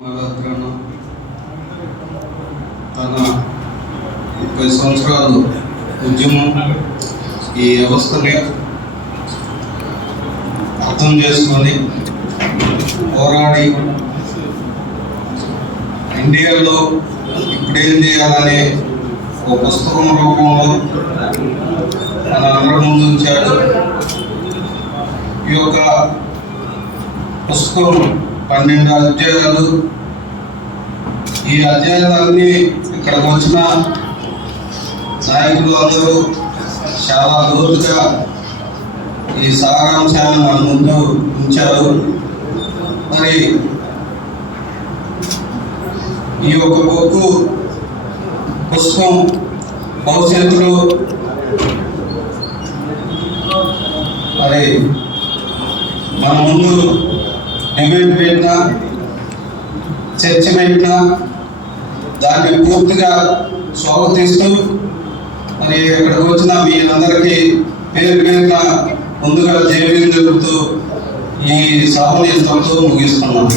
తన 30 సంవత్సరాలు ఉద్యమం ఈ వ్యవస్థని అర్థం చేసుకొని పోరాడి ఇండియాలో ఇప్పుడేం చేయాలని ఒక పుస్తకం రూపంలో మన అందరి ముందు ఉంచాడు. ఈ యొక్క పుస్తకం 12 అధ్యాయాలు. ఈ అధ్యాయాలన్నీ ఇక్కడికి వచ్చిన నాయకులు అందరూ చాలా లోతుగా ఈ సారాంశాన్ని మన ముందు ఉంచారు. మరి ఈ యొక్క పుస్తకం భవిష్యత్తులో మరి మన ముందు డిబేట్ పెట్టినా చర్చ పెట్టినా దాన్ని పూర్తిగా స్వాగతిస్తూ మరి ఇక్కడికి వచ్చిన మీ అందరికీ పేరు పేరున ముందుగా జైలు జరుపుతూ ఈ సభను ఇంతతో ముగిస్తున్నాను.